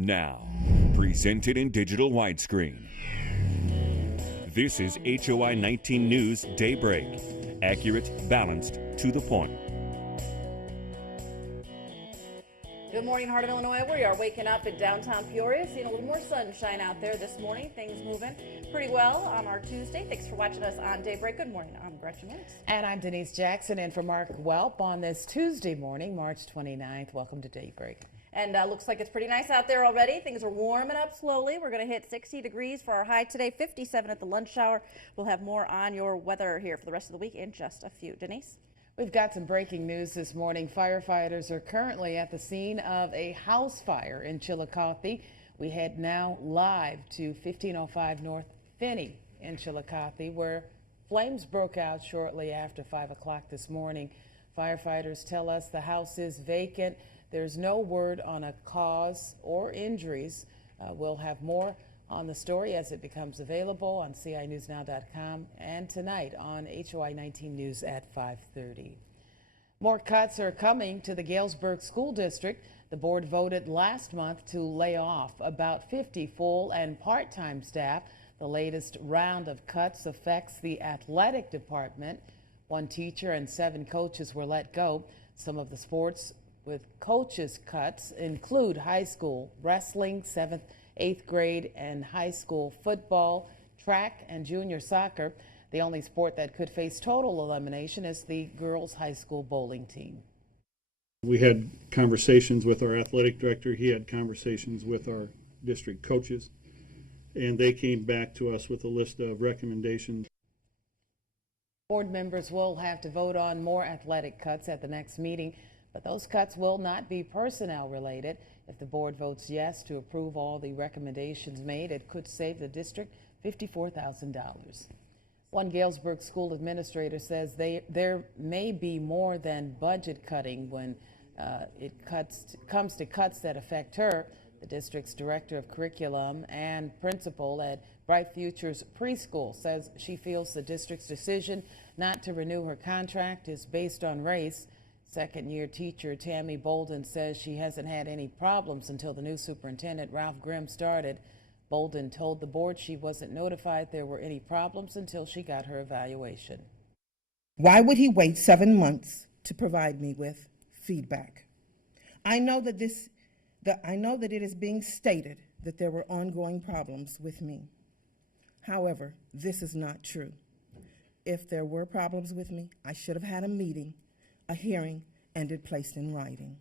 Now, presented in digital widescreen. This is HOI-19 News Daybreak. Accurate, balanced, to the point. Good morning, Heart of Illinois. We are waking up in downtown Peoria, seeing a little more sunshine out there this morning. Things moving pretty well on our Tuesday. Thanks for watching us on Daybreak. Good morning. I'm Gretchen. And I'm Denise Jackson in for Mark Welp on this Tuesday morning, March 29th. Welcome to Daybreak. And looks like it's pretty nice out there already. Things are warming up slowly. We're going to hit 60 degrees for our high today, 57 at the lunch hour. We'll have more on your weather here for the rest of the week in just a few. Denise? We've got some breaking news this morning. Firefighters are currently at the scene of a house fire in Chillicothe. We head now live to 1505 North Finney in Chillicothe, where flames broke out shortly after 5 o'clock this morning. Firefighters tell us the house is vacant. There's no word on a cause or injuries. We'll have more on the story as it becomes available on CINewsNow.com and tonight on HOI-19 News at 5:30. More cuts are coming to the Galesburg School District. The board voted last month to lay off about 50 full and part-time staff. The latest round of cuts affects the athletic department. 1 teacher and 7 coaches were let go. Some of the sports with coaches cuts include high school wrestling, 7th, 8th grade, and high school football, track, and junior soccer. The only sport that could face total elimination is the girls' high school bowling team. We had conversations with our athletic director. He had conversations with our district coaches, and they came back to us with a list of recommendations. Board members will have to vote on more athletic cuts at the next meeting, but those cuts will not be personnel related. If the board votes yes to approve all the recommendations made, it could save the district $54,000. One Galesburg school administrator says there may be more than budget cutting when it comes to cuts that affect her. The district's director of curriculum and principal at Bright Futures Preschool says she feels the district's decision not to renew her contract is based on race. Second-year teacher Tammy Bolden says she hasn't had any problems until the new superintendent, Ralph Grimm, started. Bolden told the board she wasn't notified there were any problems until she got her evaluation. Why would he wait 7 months to provide me with feedback? I know that it is being stated that there were ongoing problems with me. However, this is not true. If there were problems with me, I should have had a meeting, a hearing, and it placed in writing.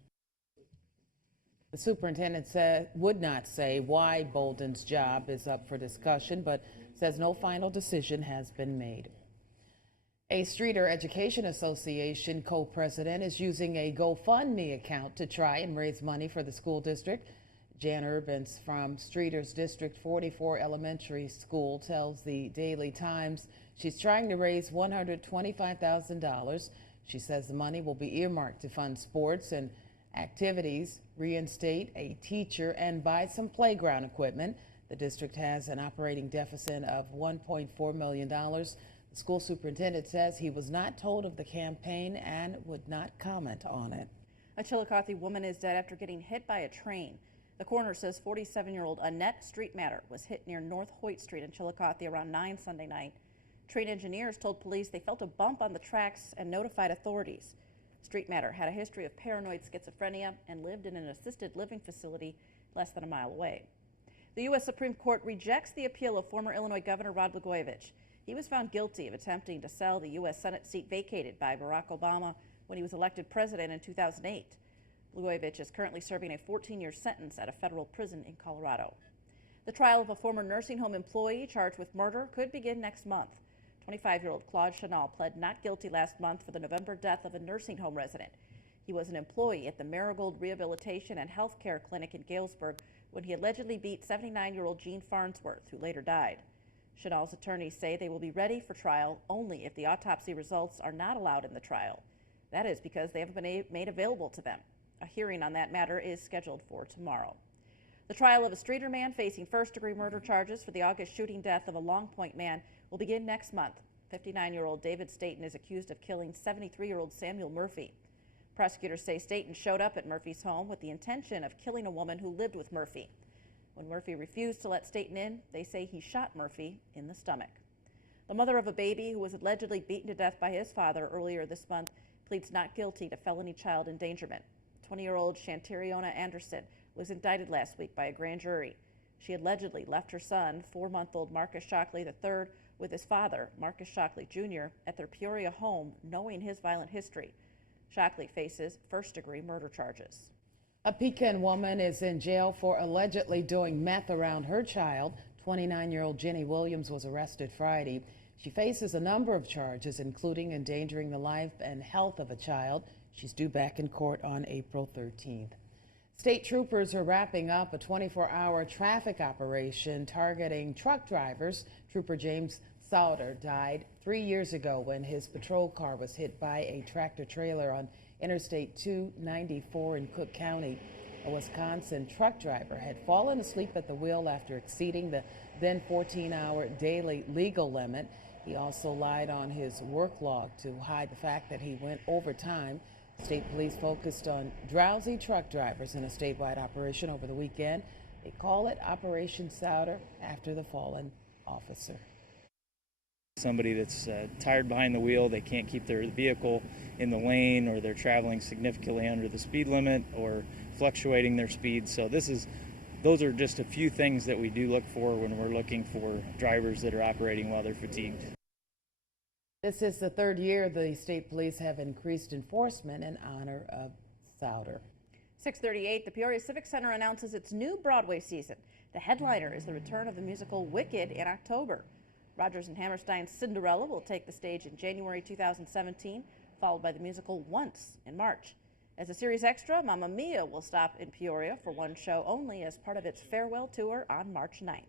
The superintendent would not say why Bolden's job is up for discussion, but says no final decision has been made. A Streeter Education Association co-president is using a GoFundMe account to try and raise money for the school district. Jan Urbans from Streeter's District 44 Elementary School tells the Daily Times she's trying to raise $125,000. She says the money will be earmarked to fund sports and activities, reinstate a teacher, and buy some playground equipment. The district has an operating deficit of $1.4 million. The school superintendent says he was not told of the campaign and would not comment on it. A Chillicothe woman is dead after getting hit by a train. The coroner says 47-year-old Annette Streetmatter was hit near North Hoyt Street in Chillicothe around 9 Sunday night. Train engineers told police they felt a bump on the tracks and notified authorities. Streetmatter had a history of paranoid schizophrenia and lived in an assisted living facility less than a mile away. The U.S. Supreme Court rejects the appeal of former Illinois Governor Rod Blagojevich. He was found guilty of attempting to sell the U.S. Senate seat vacated by Barack Obama when he was elected president in 2008. Blagojevich is currently serving a 14-year sentence at a federal prison in Colorado. The trial of a former nursing home employee charged with murder could begin next month. 25-year-old Claude Chanel pled not guilty last month for the November death of a nursing home resident. He was an employee at the Marigold Rehabilitation and Health Care Clinic in Galesburg when he allegedly beat 79-year-old Jean Farnsworth, who later died. Chanel's attorneys say they will be ready for trial only if the autopsy results are not allowed in the trial. That is because they haven't been made available to them. A hearing on that matter is scheduled for tomorrow. The trial of a Streeter man facing first-degree murder charges for the August shooting death of a Long Point man will begin next month. 59-year-old David Staten is accused of killing 73-year-old Samuel Murphy. Prosecutors say Staten showed up at Murphy's home with the intention of killing a woman who lived with Murphy. When Murphy refused to let Staten in, they say he shot Murphy in the stomach. The mother of a baby who was allegedly beaten to death by his father earlier this month pleads not guilty to felony child endangerment. 20-year-old Shantariona Anderson was indicted last week by a grand jury. She allegedly left her son, 4-month-old Marcus Shockley III, with his father, Marcus Shockley Jr., at their Peoria home, knowing his violent history. Shockley faces first-degree murder charges. A Pekin woman is in jail for allegedly doing meth around her child. 29-year-old Jenny Williams was arrested Friday. She faces a number of charges, including endangering the life and health of a child. She's due back in court on April 13th. State troopers are wrapping up a 24-hour traffic operation targeting truck drivers. Trooper James Sauter died 3 years ago when his patrol car was hit by a tractor-trailer on Interstate 294 in Cook County. A Wisconsin truck driver had fallen asleep at the wheel after exceeding the then 14-hour daily legal limit. He also lied on his work log to hide the fact that he went overtime. State police focused on drowsy truck drivers in a statewide operation over the weekend. They call it Operation Sauter after the fallen officer. Somebody that's tired behind the wheel, they can't keep their vehicle in the lane, or they're traveling significantly under the speed limit or fluctuating their speed. So those are just a few things that we do look for when we're looking for drivers that are operating while they're fatigued. This is the third year the state police have increased enforcement in honor of Sauter. 6:38, the Peoria Civic Center announces its new Broadway season. The headliner is the return of the musical Wicked in October. Rodgers and Hammerstein's Cinderella will take the stage in January 2017, followed by the musical Once in March. As a series extra, Mamma Mia will stop in Peoria for one show only as part of its farewell tour on March 9th.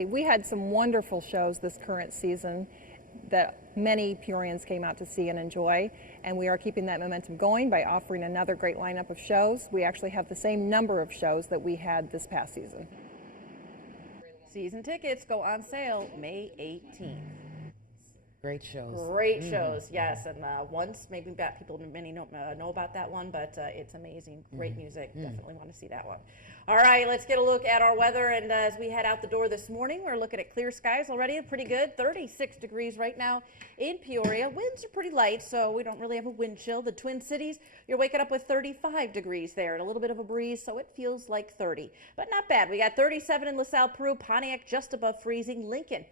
We had some wonderful shows this current season that many Peorians came out to see and enjoy, and we are keeping that momentum going by offering another great lineup of shows. We actually have the same number of shows that we had this past season. Season tickets go on sale May 18th. Great shows. Great shows, yes. And Once, maybe many know about that one, but it's amazing. Great music. Definitely want to see that one. All right, let's get a look at our weather. And as we head out the door this morning, we're looking at clear skies already. Pretty good. 36 degrees right now in Peoria. Winds are pretty light, so we don't really have a wind chill. The Twin Cities, you're waking up with 35 degrees there and a little bit of a breeze, so it feels like 30. But not bad. We got 37 in LaSalle, Peru. Pontiac just above freezing. Lincoln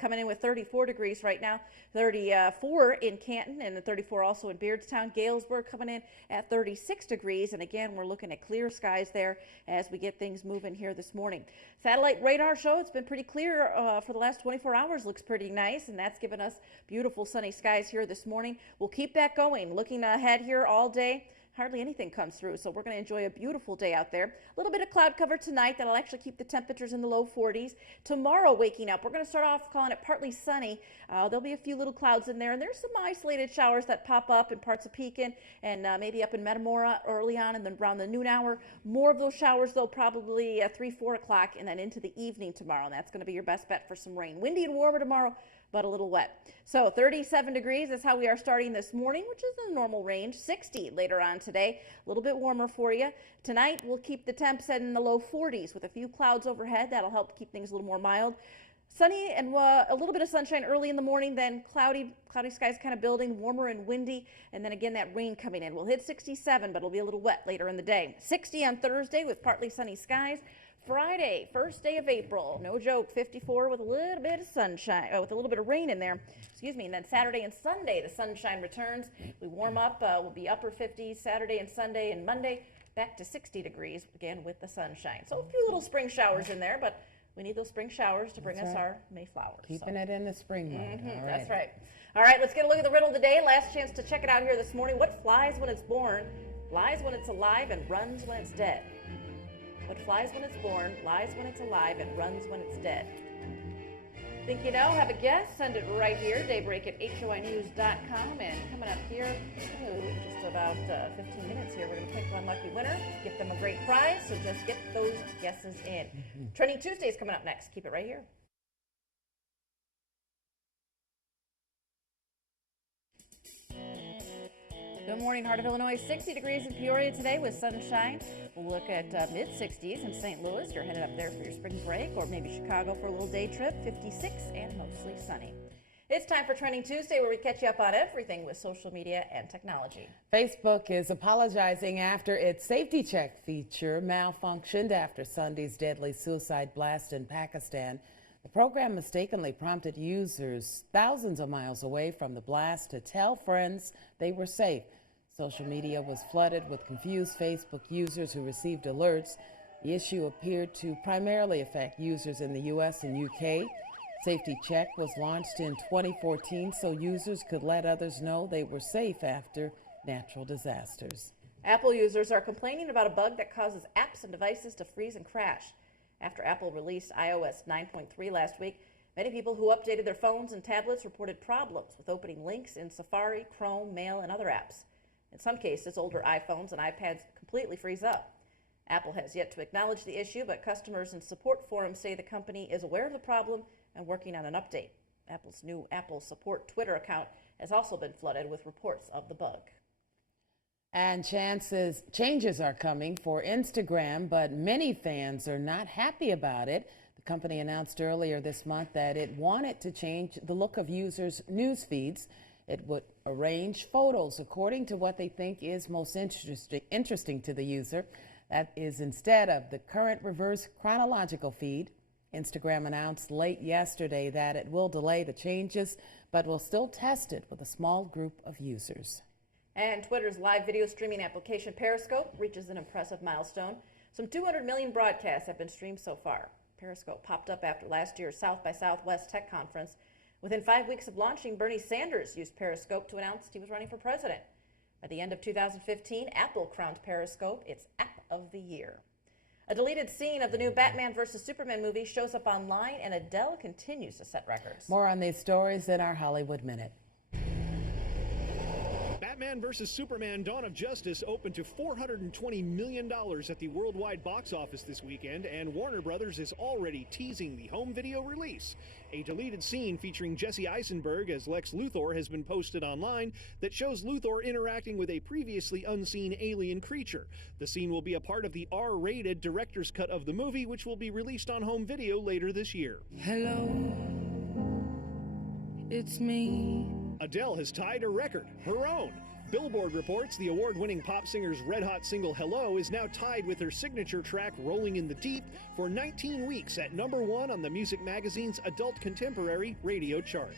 coming in with 34 degrees right now. 34 in Canton, and the 34 also in Beardstown. Galesburg coming in at 36 degrees. And again, we're looking at clear skies there as we get things moving here this morning. Satellite radar show, it's been pretty clear for the last 24 hours. Looks pretty nice, and that's given us beautiful sunny skies here this morning. We'll keep that going. Looking ahead here all day, hardly anything comes through, so we're going to enjoy a beautiful day out there. A little bit of cloud cover tonight that'll actually keep the temperatures in the low 40s. Tomorrow, waking up, we're going to start off calling it partly sunny. There'll be a few little clouds in there, and there's some isolated showers that pop up in parts of Pekin and maybe up in Metamora early on and then around the noon hour. More of those showers, though, probably 3, 4 o'clock and then into the evening tomorrow, and that's going to be your best bet for some rain. Windy and warmer tomorrow, but a little wet. So 37 degrees is how we are starting this morning, which is the normal range. 60 later on today, a little bit warmer for you. Tonight, we'll keep the temps in the low 40s with a few clouds overhead. That'll help keep things a little more mild. Sunny and a little bit of sunshine early in the morning, then cloudy skies kind of building, warmer and windy, and then again that rain coming in. We'll hit 67, but it'll be a little wet later in the day. 60 on Thursday with partly sunny skies. Friday, first day of April, no joke, 54 with a little bit of sunshine, with a little bit of rain in there, excuse me. And then Saturday and Sunday, the sunshine returns. We warm up, we'll be upper 50s Saturday and Sunday, and Monday back to 60 degrees again with the sunshine. So a few little spring showers in there, but we need those spring showers to bring us our Mayflowers. Keeping it in the spring mode. All right. That's right. All right, let's get a look at the riddle of the day. Last chance to check it out here this morning. What flies when it's born, lies when it's alive, and runs when it's dead? What flies when it's born, lies when it's alive, and runs when it's dead? Think you know? Have a guess? Send it right here, Daybreak at HOInews.com. And coming up here, just about 15 minutes here, we're going to pick one lucky winner, give them a great prize, so just get those guesses in. Trending Tuesday is coming up next. Keep it right here. Good morning, Heart of Illinois. 60 degrees in Peoria today with sunshine. We'll look at mid-60s in St. Louis. You're headed up there for your spring break, or maybe Chicago for a little day trip. 56 and mostly sunny. It's time for Trending Tuesday, where we catch you up on everything with social media and technology. Facebook is apologizing after its safety check feature malfunctioned after Sunday's deadly suicide blast in Pakistan. The program mistakenly prompted users thousands of miles away from the blast to tell friends they were safe. Social media was flooded with confused Facebook users who received alerts. The issue appeared to primarily affect users in the U.S. and U.K. Safety Check was launched in 2014 so users could let others know they were safe after natural disasters. Apple users are complaining about a bug that causes apps and devices to freeze and crash. After Apple released iOS 9.3 last week, many people who updated their phones and tablets reported problems with opening links in Safari, Chrome, Mail, and other apps. In some cases, older iPhones and iPads completely freeze up. Apple has yet to acknowledge the issue, but customers and support forums say the company is aware of the problem and working on an update. Apple's new Apple Support Twitter account has also been flooded with reports of the bug. And changes are coming for Instagram, but many fans are not happy about it. The company announced earlier this month that it wanted to change the look of users' news feeds. It would arrange photos according to what they think is most interesting to the user. That is instead of the current reverse chronological feed. Instagram announced late yesterday that it will delay the changes, but will still test it with a small group of users. And Twitter's live video streaming application Periscope reaches an impressive milestone. Some 200 million broadcasts have been streamed so far. Periscope popped up after last year's South by Southwest Tech Conference. Within 5 weeks of launching, Bernie Sanders used Periscope to announce he was running for president. By the end of 2015, Apple crowned Periscope its App of the Year. A deleted scene of the new Batman vs. Superman movie shows up online, and Adele continues to set records. More on these stories in our Hollywood Minute. Batman vs. Superman Dawn of Justice opened to $420 million at the worldwide box office this weekend, and Warner Brothers is already teasing the home video release. A deleted scene featuring Jesse Eisenberg as Lex Luthor has been posted online that shows Luthor interacting with a previously unseen alien creature. The scene will be a part of the R-rated director's cut of the movie, which will be released on home video later this year. Hello, it's me. Adele has tied a record, her own. Billboard reports the award-winning pop singer's red-hot single Hello is now tied with her signature track Rolling in the Deep for 19 weeks at #1 on the Music Magazine's Adult Contemporary radio chart.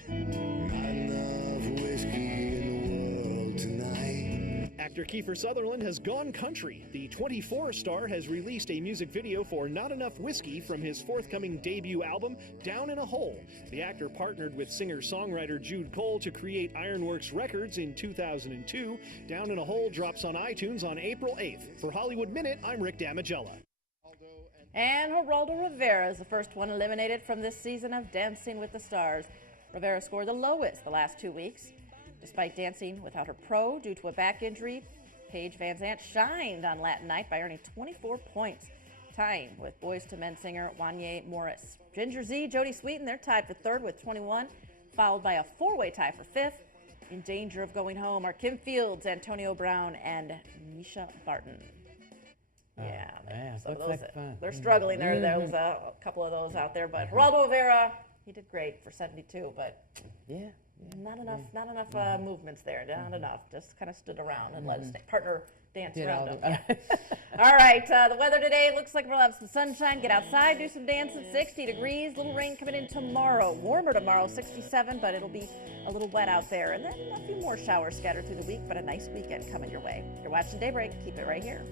Actor Kiefer Sutherland has gone country. The 24 star has released a music video for Not Enough Whiskey from his forthcoming debut album, Down in a Hole. The actor partnered with singer-songwriter Jude Cole to create Ironworks Records in 2002. Down in a Hole drops on iTunes on April 8th. For Hollywood Minute, I'm Rick Damigella. And Geraldo Rivera is the first one eliminated from this season of Dancing with the Stars. Rivera scored the lowest the last 2 weeks. Despite dancing without her pro due to a back injury, Paige Van Zandt shined on Latin Night by earning 24 points, tying with Boyz II Men singer Wanya Morris. Ginger Z, Jodie Sweetin, they're tied for third with 21, followed by a four-way tie for fifth. In danger of going home are Kim Fields, Antonio Brown, and Misha Barton. Yeah, man, so looks like fun. they're struggling there. There was a couple of those out there, but Geraldo Rivera, he did great for 72, but Yeah. not enough movements there. Not enough. Just kind of stood around and let his partner dance around him. Yeah. All right. The weather today looks like we'll have some sunshine. Get outside, do some dancing. 60 degrees. Little rain coming in tomorrow. Warmer tomorrow, 67, but it'll be a little wet out there. And then a few more showers scattered through the week, but a nice weekend coming your way. You're watching Daybreak. Keep it right here.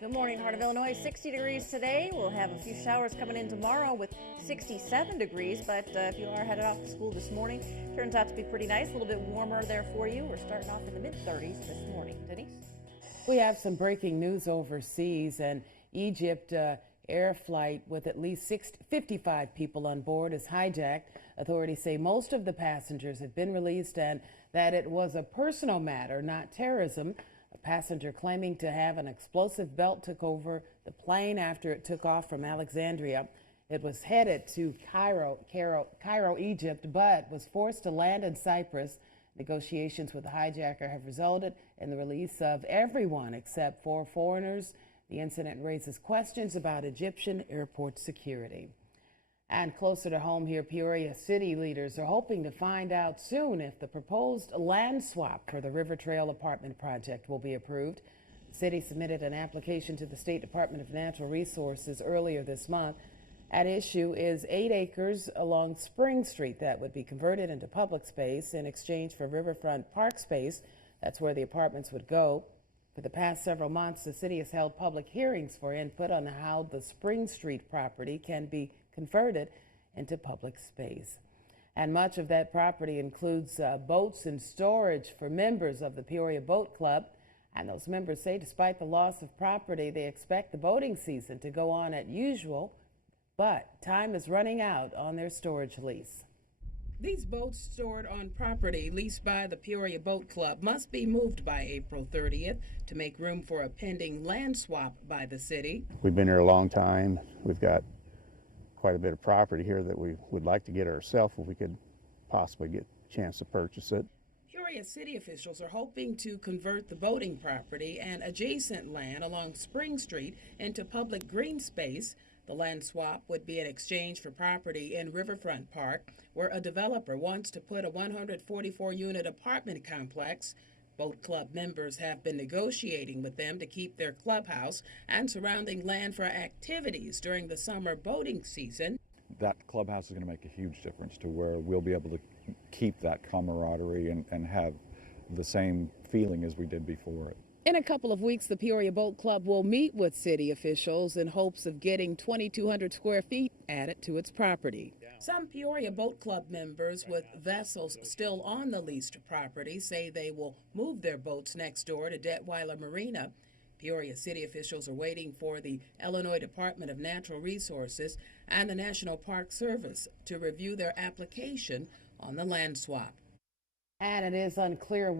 Good morning, Heart of Illinois. 60 degrees today. We'll have a few showers coming in tomorrow with 67 degrees, but if you are headed off to school this morning, turns out to be pretty nice. A little bit warmer there for you. We're starting off in the mid-30s this morning. Denise? We have some breaking news overseas, and Egypt air flight with at least 55 people on board is hijacked. Authorities say most of the passengers have been released and that it was a personal matter, not terrorism. A passenger claiming to have an explosive belt took over the plane after it took off from Alexandria. It was headed to Cairo, Egypt, but was forced to land in Cyprus. Negotiations with the hijacker have resulted in the release of everyone except 4 foreigners. The incident raises questions about Egyptian airport security. And closer to home here, Peoria city leaders are hoping to find out soon if the proposed land swap for the River Trail apartment project will be approved. The city submitted an application to the State Department of Natural Resources earlier this month. At issue is 8 acres along Spring Street that would be converted into public space in exchange for riverfront park space. That's where the apartments would go. For the past several months, the city has held public hearings for input on how the Spring Street property can be converted into public space. And much of that property includes boats and storage for members of the Peoria Boat Club. And those members say despite the loss of property, they expect the boating season to go on as usual, but time is running out on their storage lease. These boats stored on property leased by the Peoria Boat Club must be moved by April 30th to make room for a pending land swap by the city. We've been here a long time. We've got quite a bit of property here that we would like to get ourselves if we could possibly get a chance to purchase it. Peoria city officials are hoping to convert the boating property and adjacent land along Spring Street into public green space. The land swap would be in exchange for property in Riverfront Park, where a developer wants to put a 144-unit apartment complex. Boat Club members have been negotiating with them to keep their clubhouse and surrounding land for activities during the summer boating season. That clubhouse is going to make a huge difference to where we'll be able to keep that camaraderie and have the same feeling as we did before it. In a couple of weeks, the Peoria Boat Club will meet with city officials in hopes of getting 2,200 square feet added to its property. Some Peoria Boat Club members with vessels still on the leased property say they will move their boats next door to Detweiler Marina. Peoria city officials are waiting for the Illinois Department of Natural Resources and the National Park Service to review their application on the land swap. And it is unclear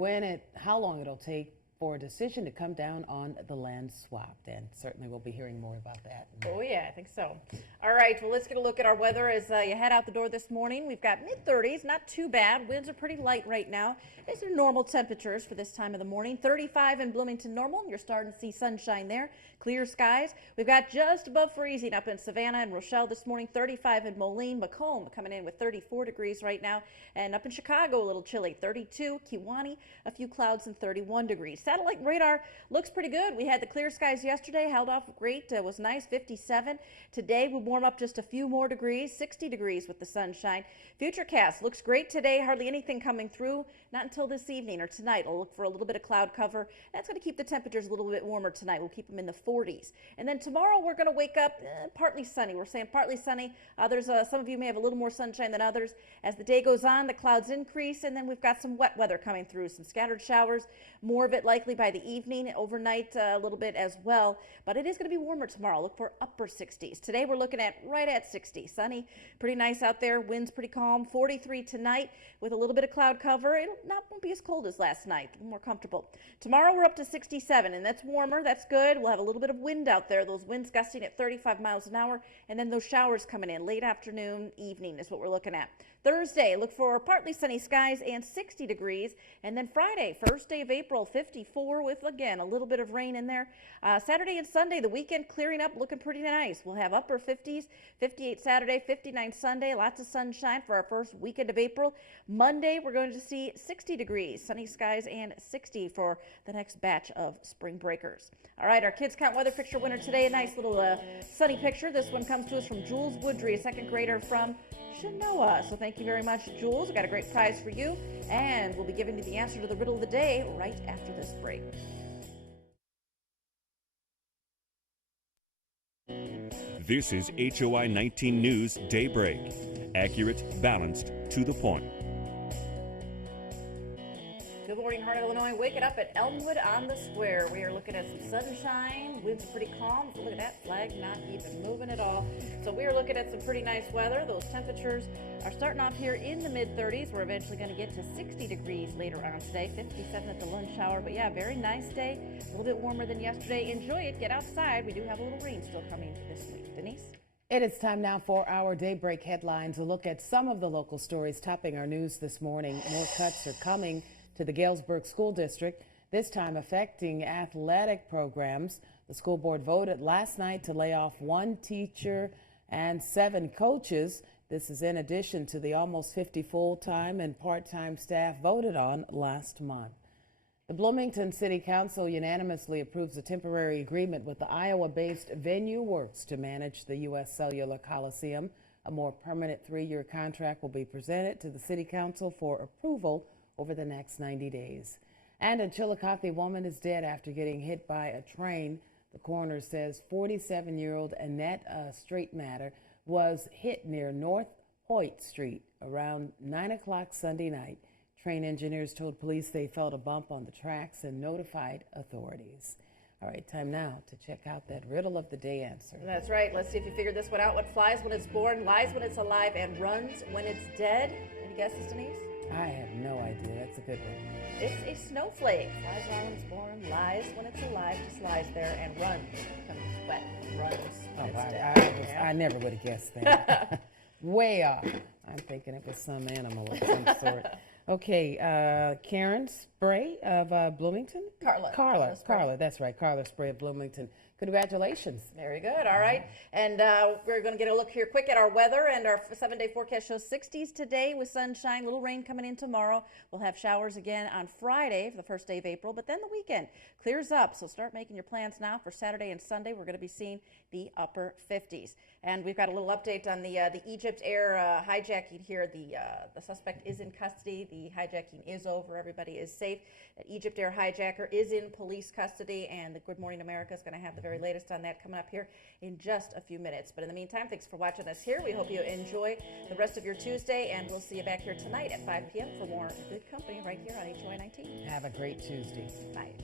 how long it'll take for a decision to come down on the land swap. And certainly we'll be hearing more about that. Oh yeah, I think so. All right, well, let's get a look at our weather as you head out the door this morning. We've got mid-30s, not too bad. Winds are pretty light right now. These are normal temperatures for this time of the morning. 35 in Bloomington normal. You're starting to see sunshine there. Clear skies. We've got just above freezing up in Savannah and Rochelle this morning. 35 in Moline. Macomb coming in with 34 degrees right now. And up in Chicago, a little chilly. 32. Kewanee, a few clouds and 31 degrees. Satellite radar looks pretty good. We had the clear skies yesterday, held off great. It was nice, 57. Today we warm up just a few more degrees, 60 degrees with the sunshine. Futurecast looks great today. Hardly anything coming through. Not until this evening or tonight. We'll look for a little bit of cloud cover. That's going to keep the temperatures a little bit warmer tonight. We'll keep them in the 40s. And then tomorrow we're going to wake up partly sunny. We're saying partly sunny. Some of you may have a little more sunshine than others. As the day goes on, the clouds increase, and then we've got some wet weather coming through. Some scattered showers. More of it likely by the evening, overnight a little bit as well. But it is going to be warmer tomorrow. Look for upper 60s. Today we're looking at right at 60. Sunny, pretty nice out there. Winds pretty calm. 43 tonight with a little bit of cloud cover. It won't be as cold as last night. More comfortable. Tomorrow we're up to 67, and that's warmer. That's good. We'll have a little bit of wind out there. Those winds gusting at 35 miles an hour, and then those showers coming in late afternoon, evening is what we're looking at. Thursday, look for partly sunny skies and 60 degrees. And then Friday, first day of April, 54 with, again, a little bit of rain in there. Saturday and Sunday, the weekend clearing up, looking pretty nice. We'll have upper 50s, 58 Saturday, 59 Sunday. Lots of sunshine for our first weekend of April. Monday, we're going to see 60 degrees, sunny skies, and 60 for the next batch of spring breakers. All right, our Kids Count weather picture winner today. A nice little sunny picture. This one comes to us from Jules Woodry, a second grader from Chinoa. So thank you very much, Jules. We've got a great prize for you, and we'll be giving you the answer to the riddle of the day right after this break. This is HOI-19 News Daybreak. Accurate, balanced, to the point. Good morning, Heart of Illinois. Waking up at Elmwood on the Square. We are looking at some sunshine. Winds pretty calm. So look at that flag, not even moving at all. So we are looking at some pretty nice weather. Those temperatures are starting off here in the mid-30s. We're eventually going to get to 60 degrees later on today. 57 at the lunch hour. But yeah, very nice day. A little bit warmer than yesterday. Enjoy it. Get outside. We do have a little rain still coming this week. Denise? It is time now for our Daybreak headlines, a look at some of the local stories topping our news this morning. More cuts are coming to the Galesburg School District, this time affecting athletic programs. The school board voted last night to lay off 1 teacher and 7 coaches. This is in addition to the almost 50 full-time and part-time staff voted on last month. The Bloomington City Council unanimously approves a temporary agreement with the Iowa-based venue Wirtz to manage the U.S. Cellular Coliseum. A more permanent 3-year contract will be presented to the City Council for approval over the next 90 days. And in Chillicothe, a woman is dead after getting hit by a train. The coroner says 47-year-old Annette Streetmatter was hit near North Hoyt Street around 9 o'clock Sunday night. Train engineers told police they felt a bump on the tracks and notified authorities. All right, time now to check out that riddle of the day answer. That's right. Let's see if you figured this one out. What flies when it's born, lies when it's alive, and runs when it's dead? Any guesses, Denise? I have no idea. That's a good one. It's a snowflake. Flies around when it's born, lies when it's alive, just lies there, and runs. Becomes wet, runs when it's dead. I never would have guessed that. Way off. I'm thinking it was some animal of some sort. Okay, Karen Spray of Bloomington? Carla, that's right, Carla Spray of Bloomington. Congratulations. Very good. All right. And we're going to get a look here quick at our weather, and our 7-day forecast shows 60s today with sunshine, little rain coming in tomorrow. We'll have showers again on Friday for the first day of April, but then the weekend clears up. So start making your plans now for Saturday and Sunday. We're going to be seeing the upper 50s. And we've got a little update on the Egypt Air hijacking here. The suspect is in custody. The hijacking is over. Everybody is safe. That Egypt Air hijacker is in police custody, and the Good Morning America is going to have the very latest on that coming up here in just a few minutes. But in the meantime, thanks for watching us here. We hope you enjoy the rest of your Tuesday, and we'll see you back here tonight at 5 p.m. for more good company right here on HOI-19. Have a great Tuesday. Bye.